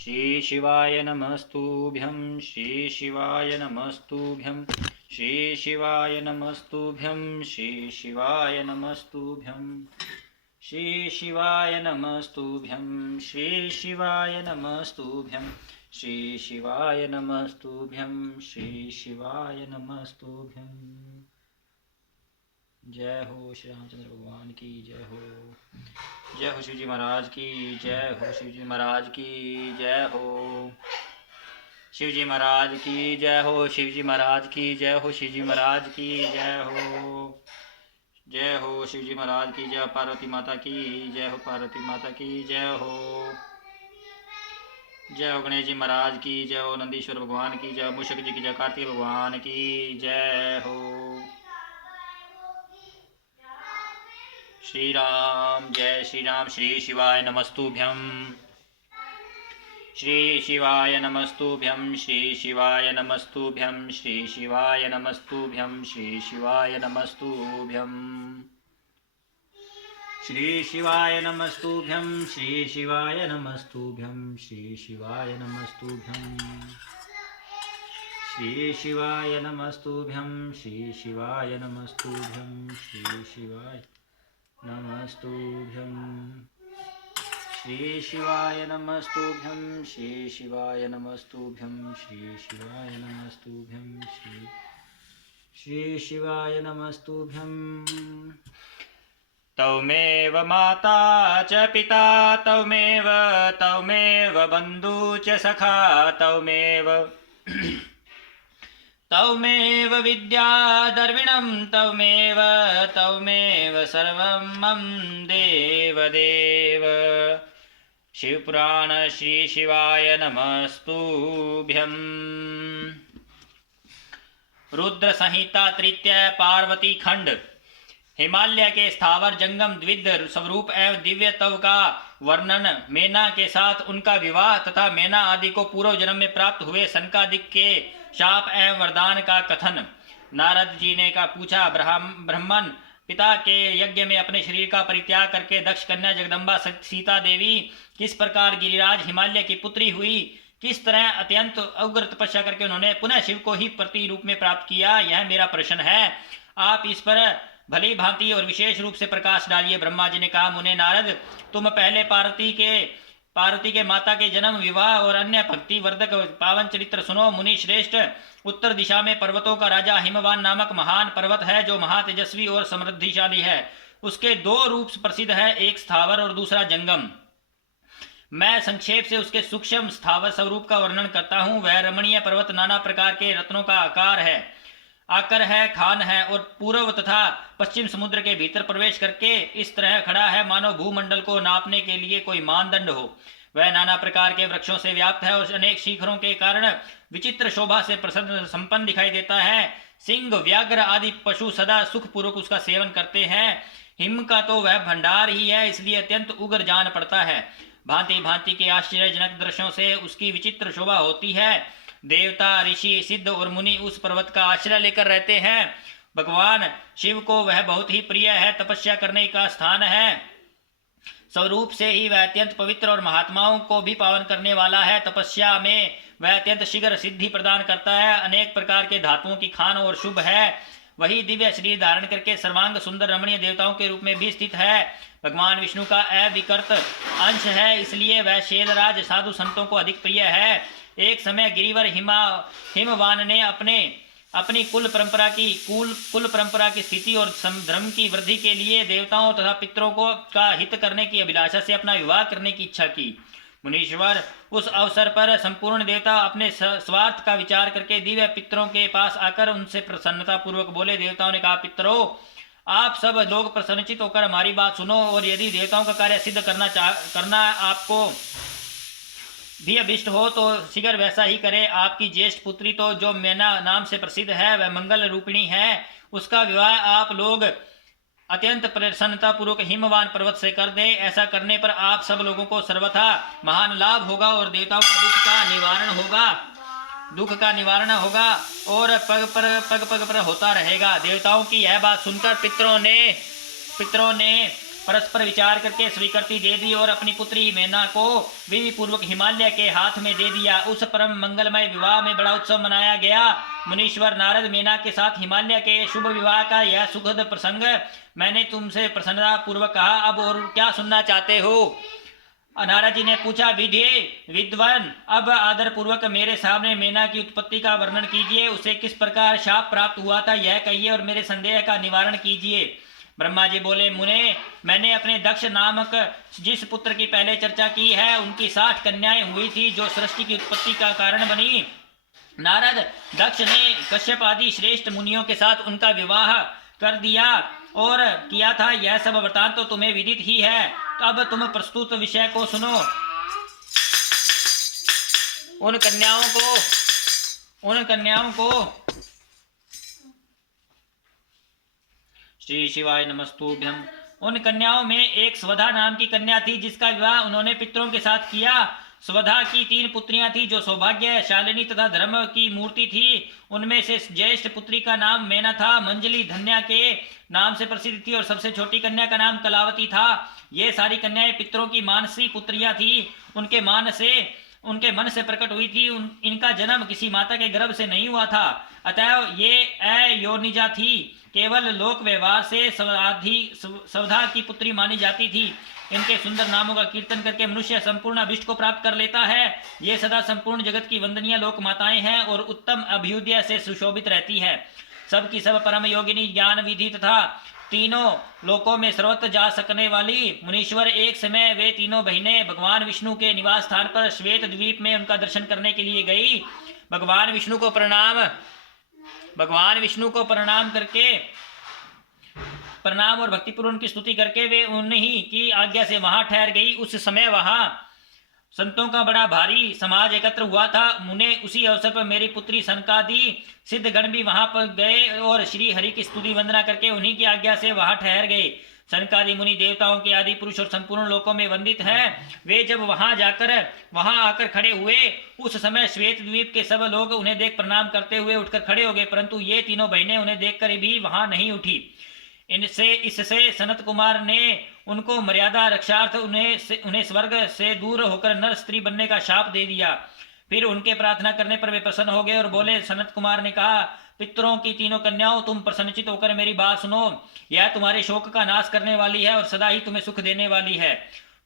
श्री शिवाय नमस्तुभ्यं श्री शिवाय नमस्तुभ्यं श्री शिवाय नमस्तुभ्यं श्री शिवाय नमस्तुभ्यं श्री शिवाय नमस्तुभ्यं श्री शिवाय नमस्तुभ्यं श्री शिवाय नमस्तुभ्यं श्री शिवाय नमस्तुभ्यं। जय हो श्री रामचंद्र भगवान की जय हो। जय हो शिवजी महाराज की जय हो। शिवजी महाराज की जय हो। शिवजी महाराज की जय हो। शिवजी महाराज की जय हो। शिवजी महाराज की जय हो। जय हो शिवजी महाराज की जय। पार्वती माता की जय हो। पार्वती माता की जय हो। जय हो गणेश जी महाराज की जय हो। नंदीश्वर भगवान की जय। मूषक जी की जय। कार्तिक भगवान की जय हो। श्री राम जय श्री राम। श्री शिवाय नमस्तुभ्यं श्री शिवाय नमस्तुभ्यं श्री शिवाय नमस्तुभ्यं श्री शिवाय नमस्तुभ्यं श्री शिवाय नमस्तुभ्यं श्री शिवाय नमस्तुभ्यं श्री शिवाय नमस्तुभ्यं श्री शिवाय नमस्तुभ्यं श्री शिवाय नमस्तुभ्यं श्री शिवाय नमस्तुभ्यं श्री शिवाय नमस्तुभ्यं श्री शिवाय नमस्तुभ्यं श्री शिवाय नमस्तुभ्यं श्री शिवाय नमस्तुभ्यं श्री शिवाय नमस्तुभ्यं। तौमेव माता च पिता तौमेव बन्धु च सखा तौमेव विद्या दर्विणं तौमेव सर्वं मम देवदेव। शिवपुराण श्री शिवाय नमस्तुभ्यं। रुद्र संहिता तृतीय पार्वती खंड। हिमालय के स्थावर जंगम द्विध स्वरूप एवं दिव्य तव का वर्णन, मेना के साथ उनका विवाह तथा मेना आदि को पूर्व जन्म में प्राप्त हुए सनकादिक के शाप एवं वरदान का कथन। नारद जी ने का पूछा, ब्राह्मण पिता के यज्ञ में अपने शरीर का परित्याग करके दक्ष कन्या जगदम्बा सीता देवी किस प्रकार गिरिराज हिमालय की पुत्री हुई, किस तरह अत्यंत उग्र तपस्या करके उन्होंने पुनः शिव को ही पति रूप में प्राप्त किया, यह मेरा प्रश्न है। आप इस पर भली भांति और विशेष रूप से प्रकाश डालिए। ब्रह्मा जी ने कहा, मुने नारद, तुम पहले पार्वती के माता के जन्म, विवाह और अन्य भक्ति वर्धक पावन चरित्र सुनो। मुनि श्रेष्ठ, उत्तर दिशा में पर्वतों का राजा हिमवान नामक महान पर्वत है जो महातेजस्वी और समृद्धिशाली है। उसके दो रूप प्रसिद्ध है, एक स्थावर और दूसरा जंगम। मैं संक्षेप से उसके सूक्ष्म स्थावर स्वरूप का वर्णन करता हूँ। वह रमणीय पर्वत नाना प्रकार के रत्नों का आकर है, खान है और पूर्व तथा पश्चिम समुद्र के भीतर प्रवेश करके इस तरह खड़ा है मानो भूमंडल को नापने के लिए कोई मानदंड हो। वह नाना प्रकार के वृक्षों से व्याप्त है और अनेक शिखरों के कारण विचित्र शोभा से प्रसन्न संपन्न दिखाई देता है। सिंह, व्याघ्र आदि पशु सदा सुखपूर्वक उसका सेवन करते हैं। हिम का तो वह भंडार ही है, इसलिए अत्यंत उग्र जान पड़ता है। भांति भांति के आश्चर्यजनक दृश्यों से उसकी विचित्र शोभा होती है। देवता, ऋषि, सिद्ध और मुनि उस पर्वत का आश्रय लेकर रहते हैं। भगवान शिव को वह बहुत ही प्रिय है, तपस्या करने का स्थान है। स्वरूप से ही वह अत्यंत पवित्र और महात्माओं को भी पावन करने वाला है। तपस्या में वह अत्यंत शीघ्र सिद्धि प्रदान करता है। अनेक प्रकार के धातुओं की खान और शुभ है। वही दिव्य शरीर धारण करके सर्वांग सुंदर रमणीय देवताओं के रूप में भी स्थित है। भगवान विष्णु का अविकृत अंश है, इसलिए वह शैलराज साधु संतों को अधिक प्रिय है। एक समय गिरिवर हिमवान ने अपनी कुल परंपरा की स्थिति और धर्म की वृद्धि के लिए देवताओं तथा पितरों का हित करने की अभिलाषा से अपना विवाह करने की इच्छा की। मुनीश्वर, उस अवसर पर संपूर्ण देवता अपने स्वार्थ का विचार करके दिव्य पितरों के पास आकर उनसे प्रसन्नता पूर्वक बोले। देवताओं ने कहा, पितरों, आप सब लोग प्रसन्नचित होकर हमारी बात सुनो और यदि देवताओं का कार्य सिद्ध करना आपको भी अभिष्ट हो तो शीघ्र वैसा ही करे। आपकी ज्येष्ठ पुत्री तो जो मेना नाम से प्रसिद्ध है, वह मंगल रूपिणी है। उसका विवाह आप लोग अत्यंत प्रसन्नता पूर्वक हिमवान पर्वत से कर दे। ऐसा करने पर आप सब लोगों को सर्वथा महान लाभ होगा और देवताओं का दुख का निवारण होगा और पग पर होता रहेगा। देवताओं की यह बात सुनकर पितरों ने परस्पर विचार करके स्वीकृति दे दी और अपनी पुत्री मेना को विधि पूर्वक हिमालय के हाथ में दे दिया। उस परम मंगलमय विवाह में बड़ा उत्सव मनाया गया। मुनीश्वर नारद मेना के साथ हिमालय के शुभ विवाह का यह सुखद प्रसंग मैंने तुमसे प्रसन्नता पूर्वक कहा। अब और क्या सुनना चाहते हो? नारद जी ने पूछा, विद्वान अब आदर पूर्वक मेरे सामने मेना की उत्पत्ति का वर्णन कीजिए। उसे किस प्रकार शाप प्राप्त हुआ था यह कहिए और मेरे संदेह का निवारण कीजिए। ब्रह्मा जी बोले, मुने, मैंने अपने दक्ष नामक जिस पुत्र की पहले चर्चा की है उनकी 60 कन्याएं हुई थी जो सृष्टि की उत्पत्ति का कारण बनी। नारद, दक्ष ने कश्यप आदि श्रेष्ठ मुनियों के साथ उनका विवाह कर दिया और किया था। यह सब वृतांत तो तुम्हें विदित ही है। तो अब तुम प्रस्तुत विषय को सुनो। उन कन्याओं को श्री शिवाय नमस्तुभ्यम। उन कन्याओं में एक स्वधा नाम की कन्या थी जिसका विवाह उन्होंने पितरों के साथ किया। स्वधा की 3 पुत्रियां थी जो सौभाग्य शालिनी तथा धर्म की मूर्ति थी। उनमें से ज्येष्ठ पुत्री का नाम मेना था। मंजली धन्या के नाम से प्रसिद्ध थी और सबसे छोटी कन्या का नाम कलावती था। ये सारी कन्याएं पितरों की मानसी पुत्रियां थी। उनके मन से प्रकट हुई थी। इनका जन्म किसी माता के गर्भ से नहीं हुआ था, अतः ये अयोनिजा थी। केवल लोक व्यवहार से स्वधा की पुत्री मानी जाती थी। इनके सुंदर नामों का कीर्तन करके मनुष्य संपूर्ण अभिष्ट को प्राप्त कर लेता है। ये सदा संपूर्ण जगत की वंदनीय लोक माताएं हैं और उत्तम अभ्युदय से सुशोभित रहती है। सब की सब परम योगिनी, ज्ञान विधि तथा तीनों लोकों में सर्वत्र जा सकने वाली मुनीश्वर। एक समय वे तीनों बहनें भगवान विष्णु के निवास स्थान पर श्वेत द्वीप में उनका दर्शन करने के लिए गई। भगवान विष्णु को प्रणाम और भक्तिपूर्ण की स्तुति करके वे उन्हीं की आज्ञा से वहां ठहर गई। उस समय वहां संतों का बड़ा भारी समाज एकत्र हुआ था। मुने, उसी अवसर पर मेरी पुत्री सनकादि सिद्धगण भी वहां पर गए और श्री हरि की स्तुति वंदना करके उन्हीं की आज्ञा से वहां ठहर गए। सनकादि मुनि देवताओं के आदि पुरुष और संपूर्ण लोकों में वंदित हैं। वे जब वहां आकर खड़े हुए उस समय श्वेत द्वीप के सब लोग उन्हें देख प्रणाम करते हुए उठकर खड़े हो गए, परंतु ये तीनों बहनें उन्हें देखकर भी वहां नहीं उठी। इससे सनत कुमार ने उनको मर्यादा रक्षार्थ उन्हें स्वर्ग से दूर होकर नर स्त्री बनने का शाप दे दिया। फिर उनके प्रार्थना करने पर वे प्रसन्न हो गए और बोले। सनत कुमार ने कहा, पितरों की तीनों कन्याओं, तुम प्रसन्नचित होकर मेरी बात सुनो। यह तुम्हारे शोक का नाश करने वाली है और सदा ही तुम्हें सुख देने वाली है।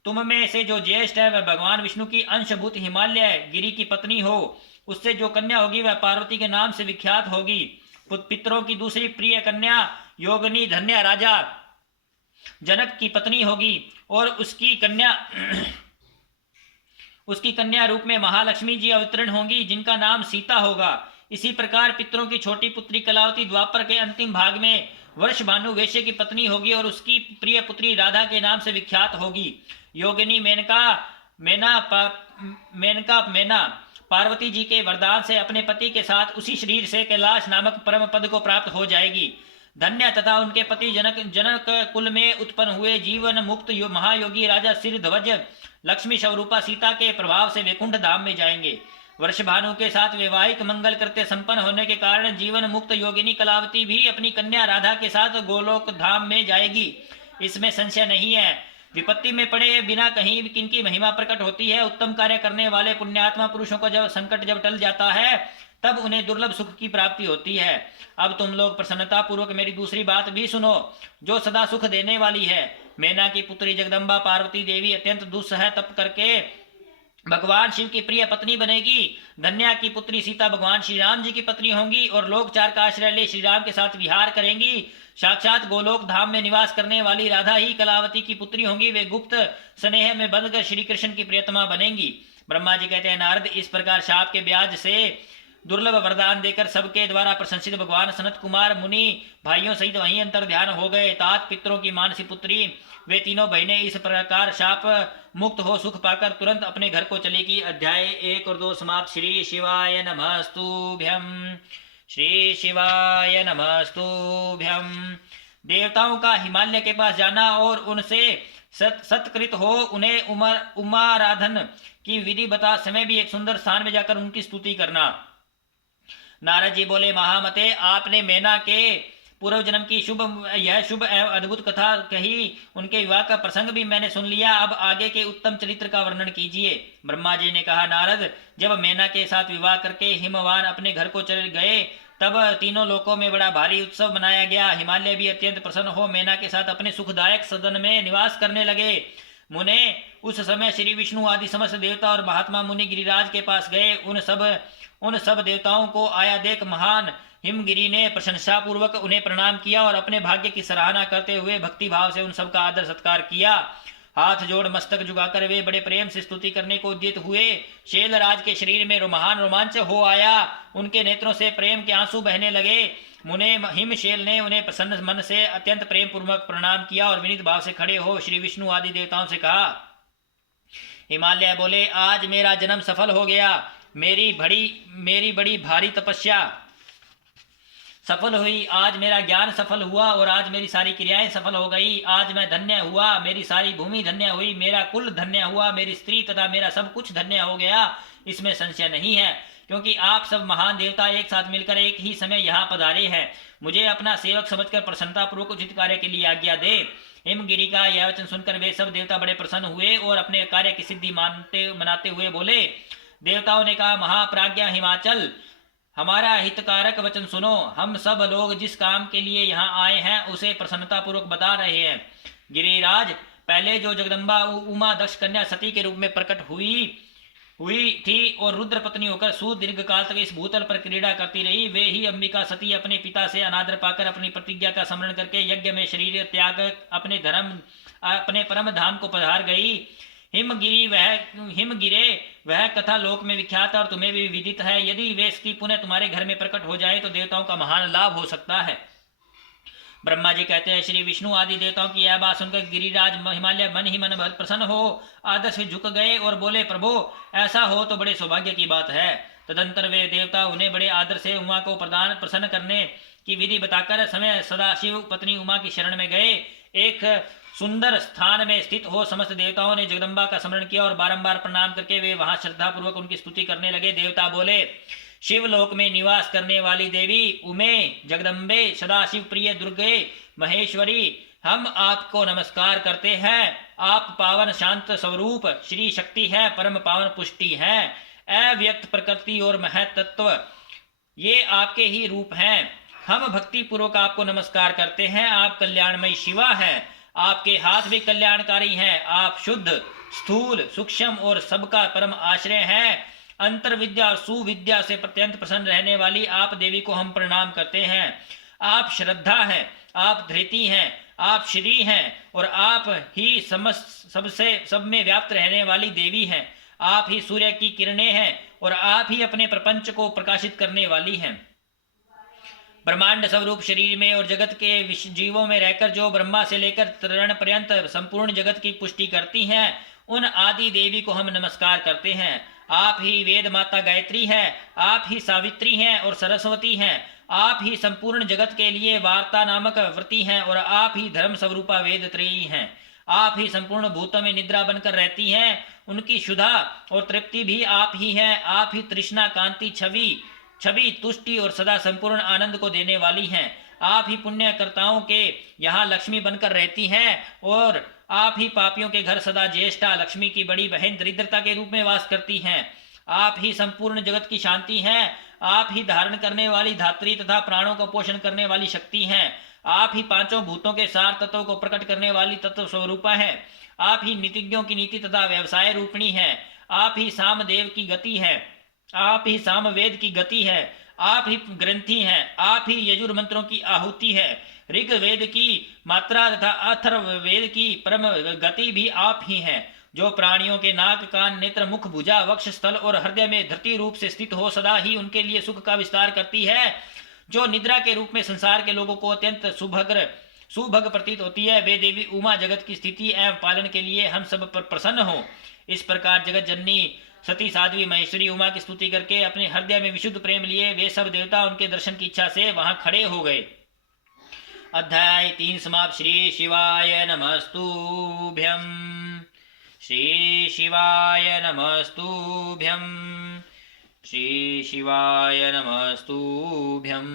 तुम में से जो ज्येष्ठ है वह भगवान विष्णु की अंशभूत हिमालय गिरी की पत्नी हो। उससे जो कन्या होगी वह पार्वती के नाम से विख्यात होगी। पितरों की दूसरी प्रिय कन्या योगिनी धन्या राजा जनक की पत्नी होगी और उसकी कन्या रूप में महालक्ष्मी जी अवतरण होंगी जिनका नाम सीता होगा। इसी प्रकार पितरों की छोटी पुत्री कलावती द्वापर के अंतिम भाग में वर्ष भानु वैश्य की पत्नी होगी और उसकी प्रिय पुत्री राधा के नाम से विख्यात होगी। योगिनी मेनका पार्वती जी के वरदान से अपने पति के साथ उसी शरीर से कैलाश नामक परम पद को प्राप्त हो जाएगी। धन्य तथा उनके पति जनक कुल में उत्पन्न हुए जीवन मुक्त महायोगी राजा सिरध्वज लक्ष्मी स्वरूपा सीता के प्रभाव से वैकुंठ धाम में जाएंगे। वर्ष भानु के साथ वैवाहिक मंगल करते संपन्न होने के कारण जीवन मुक्त योगिनी कलावती भी अपनी कन्या राधा के साथ गोलोक धाम में जाएगी, इसमें संशय नहीं है। विपत्ति में पड़े बिना कहीं किनकी महिमा प्रकट होती है। उत्तम कार्य करने वाले पुण्यात्मा पुरुषों को संकट जब टल जाता है तब उन्हें दुर्लभ सुख की प्राप्ति होती है। अब तुम लोग प्रसन्नता पूर्वक मेरी दूसरी बात भी सुनो जो सदा सुख देने वाली है। मेना की पुत्री जगदम्बा पार्वती देवी अत्यंत दुस्सह तप करके भगवान शिव की प्रिय पत्नी बनेगी। धन्या की पुत्री सीता भगवान श्री राम जी की पत्नी होंगी और लोकचार का आश्रय ले श्री राम के साथ विहार करेंगी। साक्षात गोलोक धाम में निवास करने वाली राधा ही कलावती की पुत्री होंगी। वे गुप्त स्नेह में बंधकर श्री कृष्ण की प्रियतमा बनेंगी। ब्रह्मा जी कहते हैं, नारद, इस प्रकार शाप के ब्याज से दुर्लभ वरदान देकर सबके द्वारा प्रशंसित भगवान सनत कुमार मुनि भाइयों सहित वहीं अंतर ध्यान हो गए। तात पितरों की मानसी पुत्री वे तीनों बहनें इस प्रकार शाप मुक्त हो सुख पाकर तुरंत अपने घर को चलेगी। अध्याय 1 और 2 समाप्त। श्री शिवाय नमस्तुभ्यम। श्री शिवाय नमस्तुभ्यम। देवताओं का हिमालय के पास जाना और उनसे सत्कृत हो उन्हें उमाराधन की विधि बता समय भी एक सुंदर स्थान में जाकर उनकी स्तुति करना। नारद जी बोले, महामते, आपने मेना के पूर्व जन्म की यह शुभ एवं अद्भुत कथा कही, उनके विवाह का प्रसंग भी मैंने सुन लिया। अब आगे के उत्तम चरित्र का वर्णन कीजिए। ब्रह्मा जी ने कहा, नारद, जब मैना के साथ विवाह करके हिमवान अपने घर को चले गए, तब तीनों लोकों में बड़ा भारी उत्सव मनाया गया। हिमालय भी अत्यंत प्रसन्न हो मैना के साथ अपने सुखदायक सदन में निवास करने लगे। मुने, उस समय श्री विष्णु आदि समस्त देवता और महात्मा मुनि गिरिराज के पास गए। उन सब देवताओं को आया देख महान हिमगिरी ने प्रशंसा पूर्वक उन्हें प्रणाम किया और अपने भाग्य की सराहना करते हुए भक्ति भाव से उन सब का आदर सत्कार किया। हाथ जोड़ मस्तक झुकाकर वे बड़े प्रेम से स्तुति करने को उद्यत हुए। शैलराज के शरीर में महान रोमांच हो आया, उनके नेत्रों से प्रेम के आंसू बहने लगे। मुने हिमशैल ने उन्हें प्रसन्न मन से अत्यंत प्रेम पूर्वक प्रणाम किया और विनीत भाव से खड़े हो श्री विष्णु आदि देवताओं से कहा। हिमालय बोले, आज मेरा जन्म सफल हो गया। मेरी बड़ी भारी तपस्या सफल हुई। आज मेरा ज्ञान सफल हुआ और आज मेरी सारी क्रियाएं सफल हो गई। आज मैं धन्य हुआ, मेरी सारी भूमि धन्य हुई, मेरा कुल धन्य हुआ, मेरी स्त्री तथा मेरा सब कुछ धन्य हो गया। इसमें संशय नहीं है, क्योंकि आप सब महान देवता एक साथ मिलकर एक ही समय यहाँ पधारे हैं। मुझे अपना सेवक समझकर प्रसन्नता पूर्वक उचित कार्य के लिए आज्ञा दे। हिमगिरी का यह वचन सुनकर वे सब देवता बड़े प्रसन्न हुए और अपने कार्य की सिद्धि मनाते हुए बोले। देवताओं ने कहा, महाप्राज्ञा हिमाचल, हमारा हितकारक वचन सुनो। हम सब लोग जिस काम के लिए यहाँ आए हैं उसे प्रसन्नता पूर्वक बता रहे हैं। गिरिराज, पहले जो जगदम्बा उमा दक्ष कन्या सती के रूप में प्रकट हुई थी और रुद्र पत्नी होकर सुदीर्घ काल तक इस भूतल पर क्रीड़ा करती रही, वे ही अंबिका सती अपने पिता से अनादर पाकर अपनी प्रतिज्ञा का स्मरण करके यज्ञ में शरीर त्याग अपने परम धाम को पधार गई। हिमगिरे, वह कथा लोक में विख्यात और तुम्हें भी विदित है। यदि वे स्त्री पुनः तुम्हारे घर में प्रकट हो जाए तो देवताओं का महान लाभ हो सकता है। ब्रह्मा जी कहते हैं, श्री विष्णु आदि देवताओं की यह बात सुनकर गिरिराज हिमालय मन ही मन बहुत प्रसन्न हो आदर से झुक गए और बोले, प्रभु, ऐसा हो तो बड़े सौभाग्य की बात है। तदंतर वे देवता उन्हें बड़े आदर से उमा को प्रसन्न करने की विधि बताकर समय सदाशिव पत्नी उमा की शरण में गए। एक सुंदर स्थान में स्थित हो समस्त देवताओं ने जगदम्बा का स्मरण किया और बारंबार प्रणाम करके वे वहां श्रद्धा पूर्वक उनकी स्तुति करने लगे। देवता बोले, शिवलोक में निवास करने वाली देवी उमे, जगदम्बे, सदाशिव प्रिय दुर्गे, महेश्वरी, हम आपको नमस्कार करते हैं। आप पावन शांत स्वरूप श्री शक्ति है, परम पावन पुष्टि है, अव्यक्त प्रकृति और महतत्व, ये आपके ही रूप हैं। हम भक्ति पूर्वक आपको नमस्कार करते हैं। आप कल्याणमयी शिवा हैं, आपके हाथ भी कल्याणकारी हैं। आप शुद्ध, स्थूल, सूक्ष्म और सबका परम आश्रय हैं। अंतर विद्या और सुविद्या से अत्यंत प्रसन्न रहने वाली आप देवी को हम प्रणाम करते हैं। आप श्रद्धा हैं, आप धृति हैं, आप श्री हैं और आप ही सब में व्याप्त रहने वाली देवी हैं। आप ही सूर्य की किरणें हैं और आप ही अपने प्रपंच को प्रकाशित करने वाली हैं। ब्रह्मांड स्वरूप शरीर में और जगत के जीवों में रहकर जो ब्रह्मा से लेकर तरण पर्यंत संपूर्ण जगत की पुष्टि करती हैं, उन आदि देवी को हम नमस्कार करते हैं। आप ही वेद माता गायत्री है, आप ही सावित्री हैं और सरस्वती हैं। आप ही संपूर्ण जगत के लिए वार्ता नामक व्रती हैं और आप ही धर्म स्वरूपा वेद त्रयी हैं। आप ही संपूर्ण भूतों में निद्रा बनकर रहती हैं, उनकी शुद्धा और तृप्ति भी आप ही हैं। आप ही तृष्णा, कांति, छवि, तुष्टि और सदा संपूर्ण आनंद को देने वाली हैं। आप ही पुण्यकर्ताओं के यहाँ लक्ष्मी बनकर रहती हैं और आप ही पापियों के घर सदा ज्येष्ठा, लक्ष्मी की बड़ी बहन दरिद्रता के रूप में वास करती हैं। आप ही संपूर्ण जगत की शांति हैं। आप ही धारण करने वाली धात्री तथा प्राणों का पोषण करने वाली शक्ति हैं। आप ही पांचों भूतों के सार तत्वों को प्रकट करने वाली तत्व स्वरूपा है। आप ही नीतिज्ञों की नीति तथा व्यवसाय रूपिणी है। आप ही सामदेव की गति है, आप ही सामवेद की गति है। आप ही ग्रंथि हैं, आप ही यजुर मंत्रों की आहुति है। ऋग्वेद की मात्रा तथा अथर्ववेद की परम गति भी आप ही हैं। जो प्राणियों के नाक, कान, नेत्र, मुख, भुजा, वक्ष, स्थल और हृदय में धरती रूप से स्थित हो सदा ही उनके लिए सुख का विस्तार करती है। जो निद्रा के रूप में संसार के लोगों को अत्यंत सुभग प्रतीत होती है, वे देवी उमा जगत की स्थिति एवं पालन के लिए हम सब पर प्रसन्न हो। इस प्रकार जगत जननी सती साध्वी महेश्वरी उमा की स्तुति करके अपने हृदय में विशुद्ध प्रेम लिए वे सब देवता उनके दर्शन की इच्छा से वहां खड़े हो गए। अध्याय 3 समाप्त। श्री शिवाय नमस्तुभ्यं। श्री शिवाय नमस्तुभ्यं। श्री शिवाय नमस्तुभ्यं।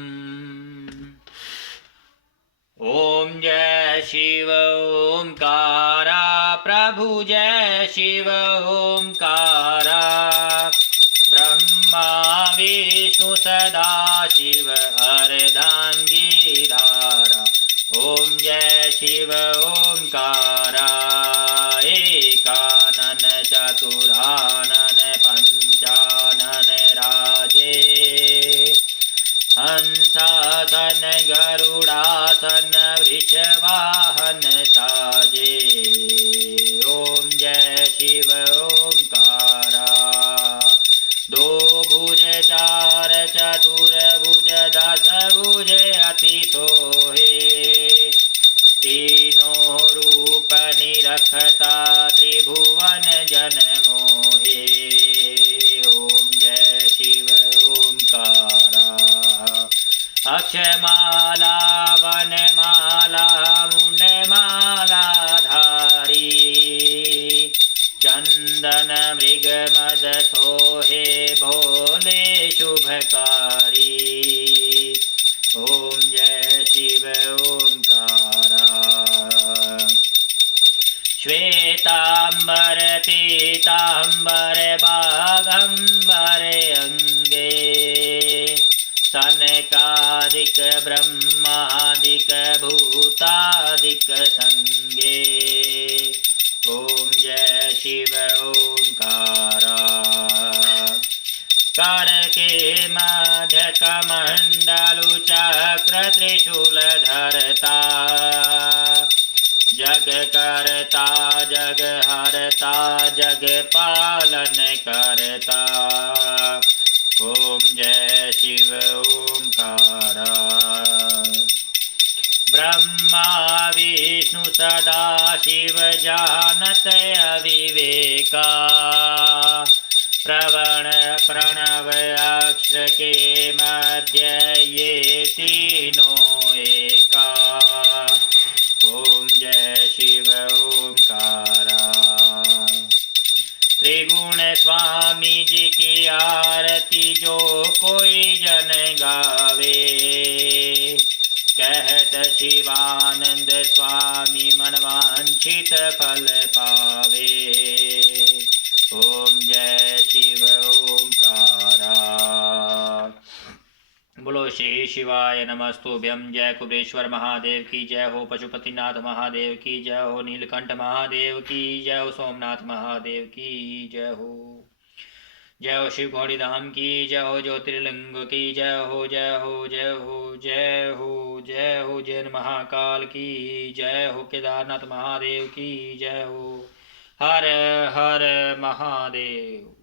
ओम जय शिव ओमकारा प्रभु जय शिव ओमकारा ब्रह्मा विष्णु सदा शिव अर्धांगीधारा ओम जय शिव ओमकारा एकानन चतुरानन पंचानन राजे हंसासन गरुड़ासन वृषवाहन साजे ओम जय शिव ओमकारा दो भुज चार चतुर्भुज दस भुज अति सोहे तीनों रूप निरखता त्रिभुवन जन मोहे ओम जय शिव ओमकारा अक्षमाला वनमाला मुंडमाला धारी चंदन मृग मद सोहे भोले शुभकारी ओम जय शिव ओमकारा श्वेतांबर पीतांबर बागंबर अंगे सनकादिक ब्रह्मादिक भूतादिक संगे ओम जय शिव ओमकारा कर के मध्य कमंडलु चक्र त्रिशूल धरता जग करता जग हरता जग पालन करता ओम जय शिव ओमकारा ब्रह्मा विष्णु सदा शिव जानत अविवेका प्रवण प्रणव अक्षर के मध्य ये तीनों एका ओम जय शिव ओमकारा त्रिगुण स्वामी जी की आरती जो कोई जन गावे कहत शिवानंद स्वामी मनवांछित फल पावे ओम जय शिव ओमकारा बोलो श्री शिवाय नमस्तुभ्यं। जय कुबेश्वर महादेव की जय हो, पशुपतिनाथ महादेव की जय हो, नीलकंठ महादेव की जय हो, सोमनाथ महादेव की जय हो, जय हो शिव घोड़ी धाम की जय हो, ज्योतिर्लिंग की जय हो, जय हो जय हो जय हो जय हो, जैन महाकाल की जय हो, केदारनाथ महादेव की जय हो, हर हर महादेव।